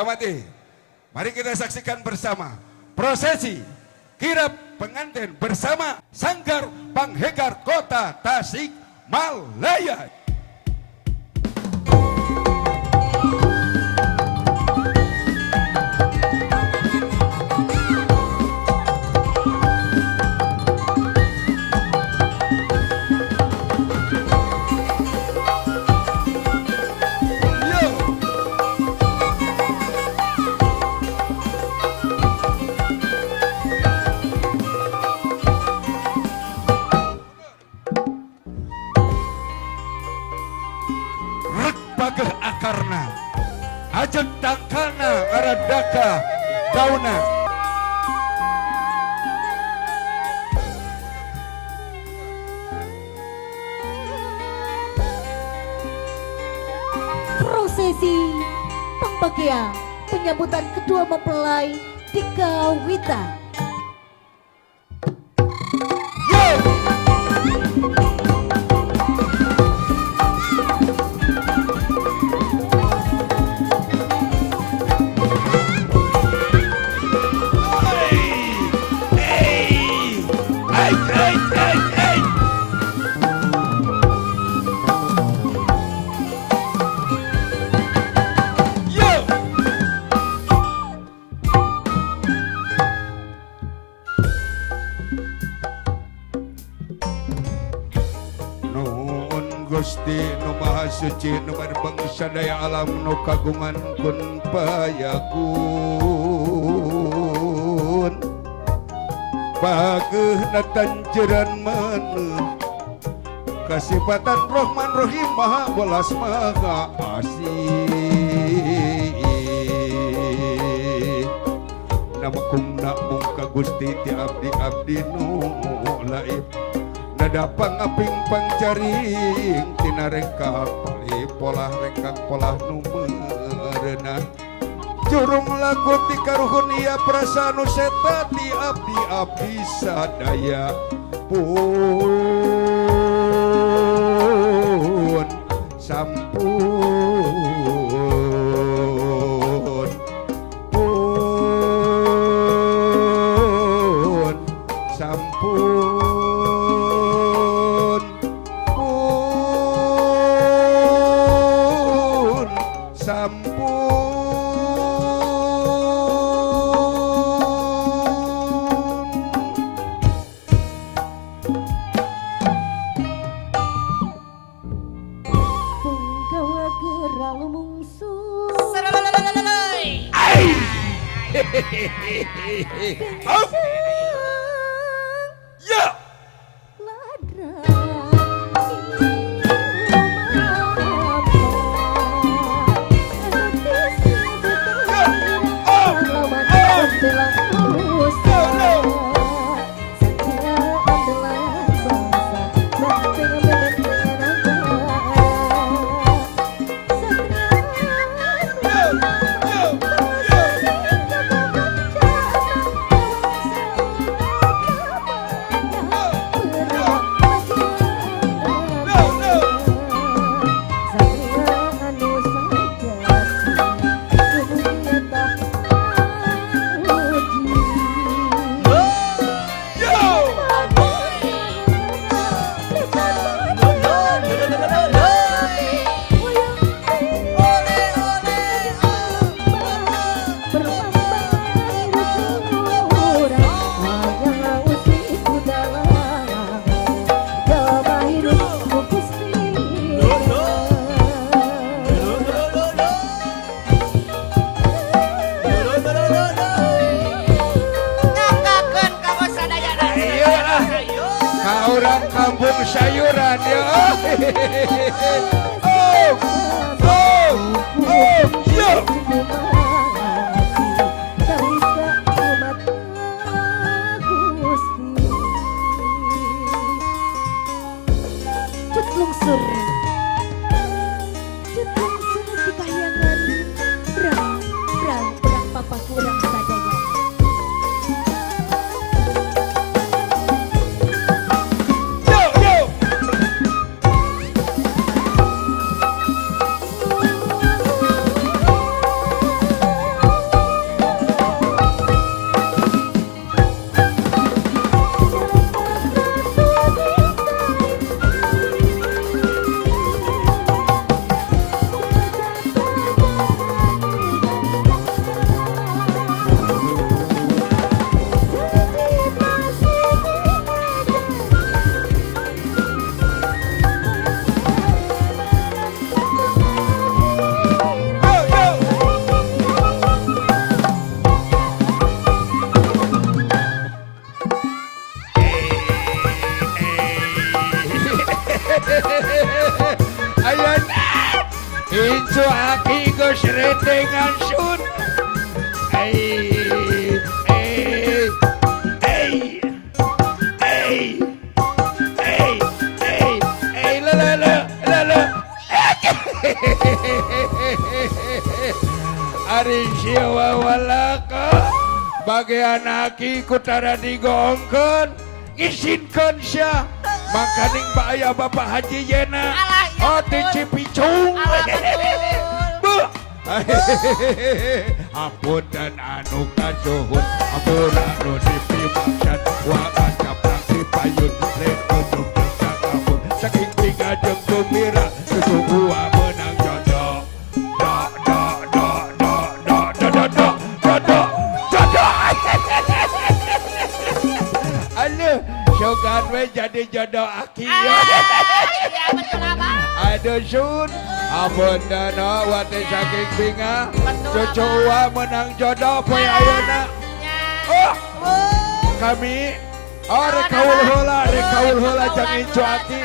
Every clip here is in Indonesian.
Samati. Mari kita saksikan bersama prosesi kirap pengantin bersama Sanggar Panghegar Kota Tasik Malaya. Bagah akarna ajeng tangkana aradaka dauna prosesi pembagian penyambutan kedua mempelai di Kawitan. Gusti nu Maha Suci nu bangsa daya alam nu kagungan kun payakun bageuh na tanjeuran maneuh kasifatan Rahman Rahim Maha Welas Maha Asih namekungna mung ka Gusti ti abdi-abdi nu laib nada pangaping pangjaring tina rengkak pali polah rengkak polah nu meureunan jurung laku ti karuhun ieu prasa nu seta ti abdi-abdi sadaya pun sampun pun sampun Ya. Orang kampung sayuran ya. Ya. Lungsur di kahyangan berang papa kurang sadaya. Incu aki geus rendengan sun. Ei, ei, ei, ei, ei, ei, ei, le. Ari siwa walaka bagian aki kutara digongkeun isinkeun sia mangkaning baya Bapak Haji Yena di Cipicung. Bu ampun dan anu kasuhun ampura nu dipimaksan wa kacaprang dipayun len ujung jeung kabun saking tiga jeung gembira susu wa menang jodoh. Aduh, Shogun we jadi jodoh aki. Iya betul abah. Aduh sun, ampun dana wate saking binga, cucu wa menang jodoh poe ayeuna. Oh, kami rek kaul heula jeung Incu Aki.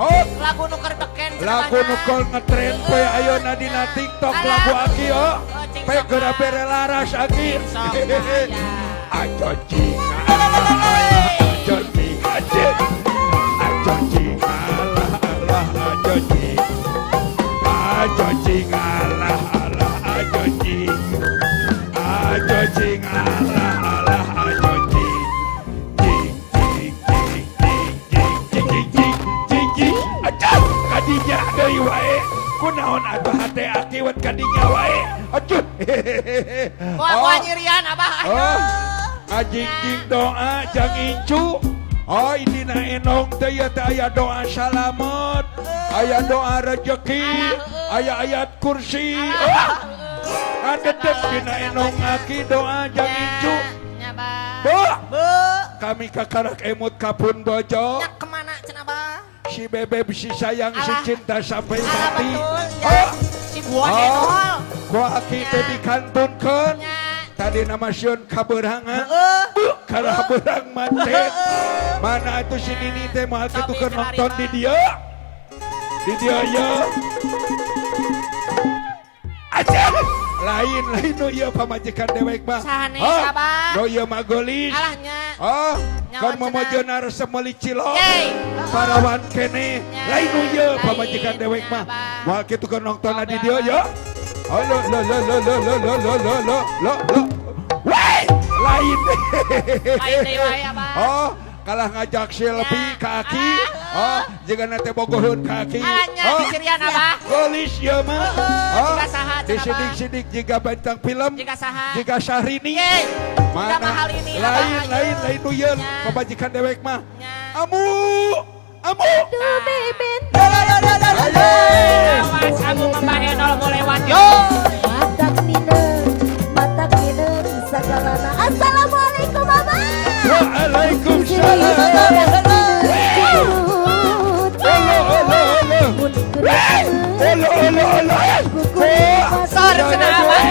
Oh, Lagu nuker beken. lagu nukul ngetren poe ayeuna dina TikTok lagu Aki oh. Pe geura bere laras Aki. Ajo cinga. Ajo cinga. Ajo cinga. Ajo cinga. Ajo cinga. Ajo cinga. Ajo cinga. Ajo cinga. Aduh, kadinya deui wae. Kunaon atuh hate aki wat kadinya wae. Aduh. Gua nyirian abah. Oh, ngajingjing doa jang Incu. Oh, indina enong teh ya teh aya doa salamet, aya doa rezeki, aya ayat kursi. Oh, ngadedek dina enong aki doa jang Incu. Bu, kami kakarak emut kapun bojo. Nyak kemana cenah abah? Si bebek si sayang si cinta sampai Alah mati. betul. Oh, Si buah denol. ku aki teh dikantunkeun. Tadi nama Sion kaberangan, karena berang mate. Mana itu si Nini teh mau gitu ke nonton di dia ya. Aja lain nu ieu pamajikan dewek mah. Sanes abah. No ieu mah golis. Alahnya. Oh, kan Nyawa momojeuna resep meuli cilok. Yeay. Parawan kene. Lain nu ieu pamajikan dewek mah. Moal kitu ke nonton di dia ya. Oh, lo. Woi, lain. Lain deui wae abah. Oh, kalah ngajak selfie ke Aki. Oh, jika nanti bogohun ke Aki. Alahnya Oh, dicirian abah. golis ya mah. Oh, Jika saha cenah, disidik-sidik jika bintang film. Jika saha. Jika Syahrini. Yeay. Jika mahal ini Lain nu yeun Nya. pemajikan dewek mah. Nya. Amu. Aduh beben. Awas kamu membahenol mau lewat yo. Mata kene sagalana. Assalamualaikum Mama. Waalaikumsalam. Sor cenah abah.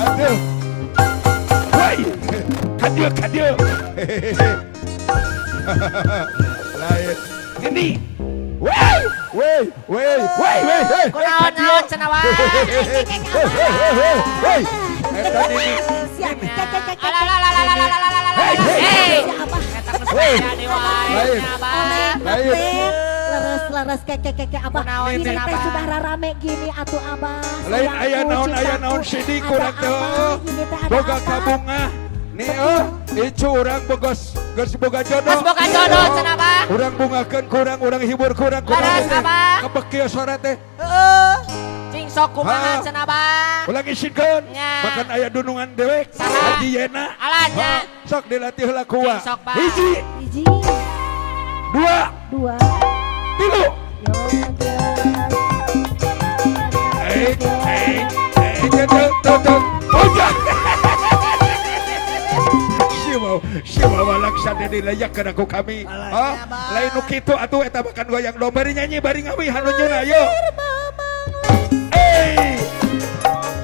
Aduh. Woi. Kadio. Lain. Ini. Woi. Kunaon cenah wae. Woi. Eta ini. Siap. Hei. Lain. Lain. Leres keke abah. Kunaon Ini cenah teh abah. sudah rame gini atuh abah. Lain Sayangku, aya naon cintaku. sidik Ada kurang apa? teh. Ini teh ada Boga apa? kabunga. Nih Icu urang geus boga jodoh. Geus boga jodoh cenah abah. Urang bungakeun kurang, urang hibur kurang. Laras, Abah. Kebeki sore teh. Cing sok kumaha cenah abah. Ulang isikeun. Nya. Makan aya dunungan dewek. Saha? Haji Yena. Alahnya. Sok dilatih heula ku wa. Sok, Pak. Hiji, Hiji, dua, dua, tilu. yo Tuh. Ujah. sadede layakeun aku kami. Alanya, Oh, Bang. lain nu kitu atuh eta makan goyang dong bari nyanyi bari ngawi hanunyun ayo.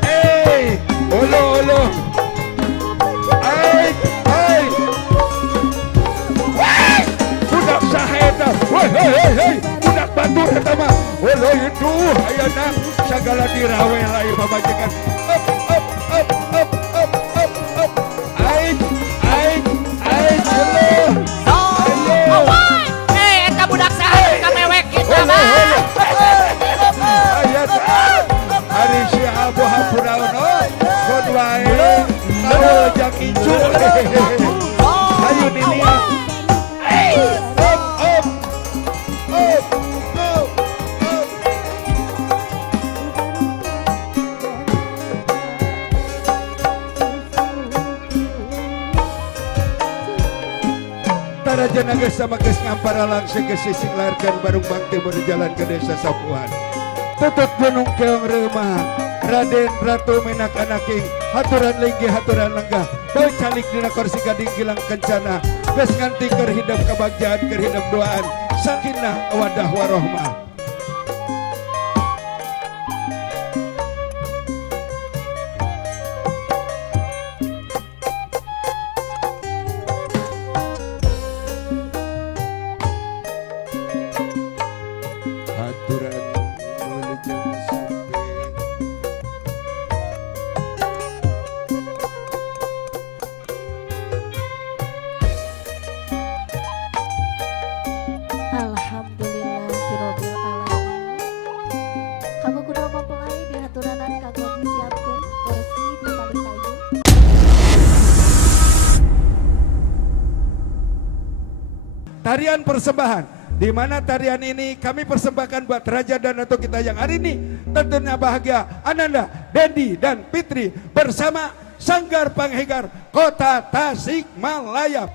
Hey, olo. Ay. Wah, budak saha eta? Hei, budak batur eta mah. Olo itu ayeuna sagala dirawe lain pamajikan. Up. Ay, olo. Ayo. Eta budak saha kamewek kita bang. Ayat hari si Abu Hampuraono kon wae karo jak icu. Ayo Ninia. Up. Taraja naga sama geus ngampara langsung ke sisik larkan barung bangte berjalan ke desa Sapuan. Tutut gunung keong remah Raden Ratu Menak Anaking haturan linggi haturan lenggah bau calik dina kursi gading gilang kencana geus nganti keur hidup kebahagiaan keur hidup doaan sakinah wadah warohmah. Haturan melejeng sampai Alhamdulillahirabbil alamin. Kamu kudu mempelai di haturanan kanggo disiapkeun porsi di Palitayu. tarian persembahan di mana tarian ini kami persembahkan buat Raja dan Ratu kita yang hari ini tentunya bahagia Ananda, Dendi dan Fitri bersama Sanggar Panghegar Kota Tasikmalaya.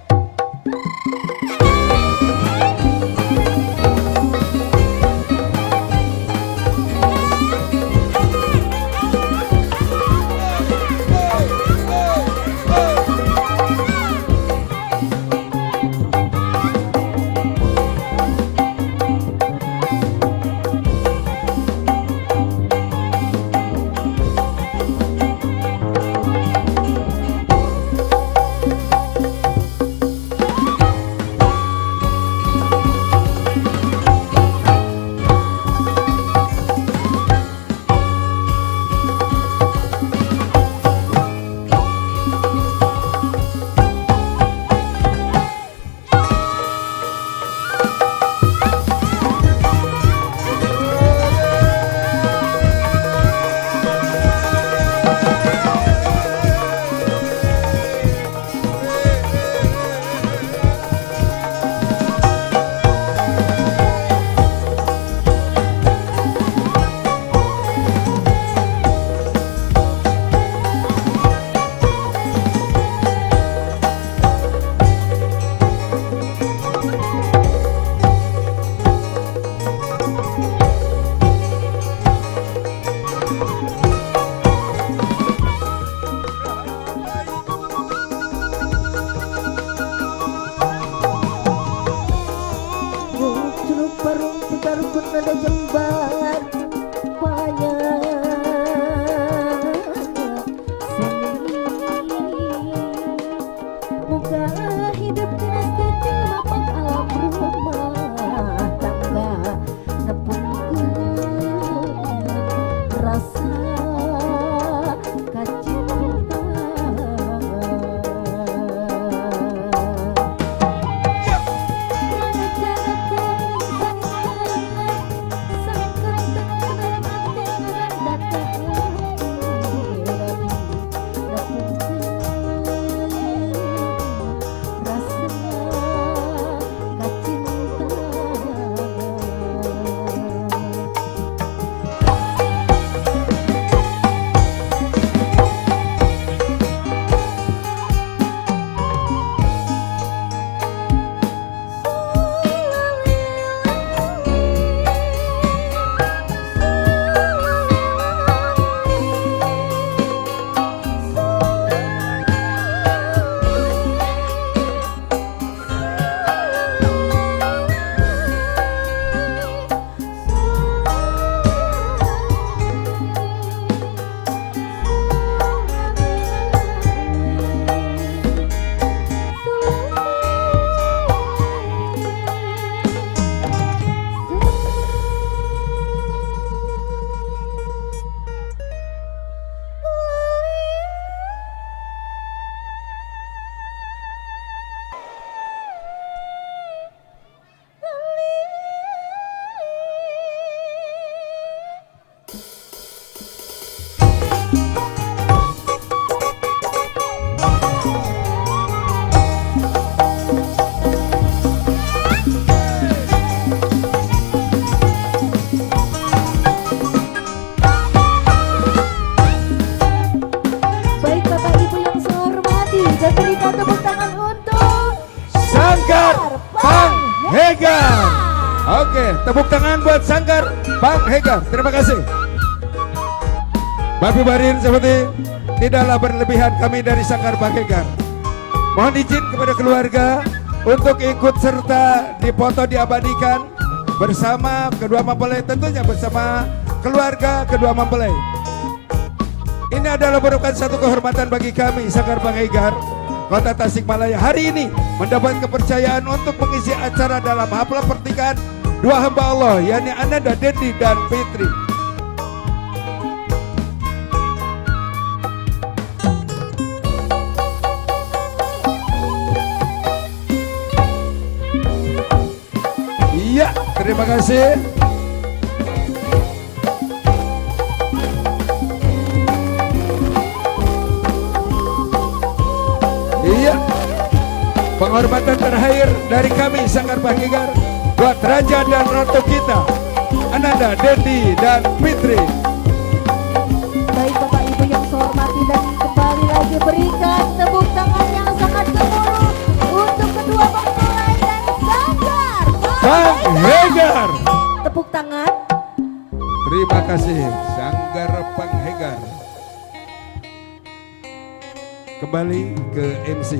Hegar. Oke, tepuk tangan buat Sanggar Bang Hegar. Terima kasih. Bapak Barin seperti tidaklah berlebihan kami dari Sanggar Bang Hegar. Mohon izin kepada keluarga untuk ikut serta dipoto diabadikan bersama kedua mempelai, tentunya bersama keluarga kedua mempelai. Ini adalah merupakan satu kehormatan bagi kami Sanggar Bang Hegar Kota Tasikmalaya hari ini mendapat kepercayaan untuk mengisi acara dalam haflah pernikahan dua hamba Allah, yakni Ananda Dendi dan Fitri. Iya, terima kasih. Iya, penghormatan terakhir dari kami Sanggar Bang Hegar buat Raja dan Ratu kita, Ananda, Dendi, dan Fitri. Baik Bapak Ibu yang saya hormati, dan kembali lagi berikan tepuk tangan yang sangat gemuruh untuk kedua mempelai dan Sanggar Bang Hegar. Tepuk tangan. Terima kasih Sanggar Bang Hegar. Kembali ke MC.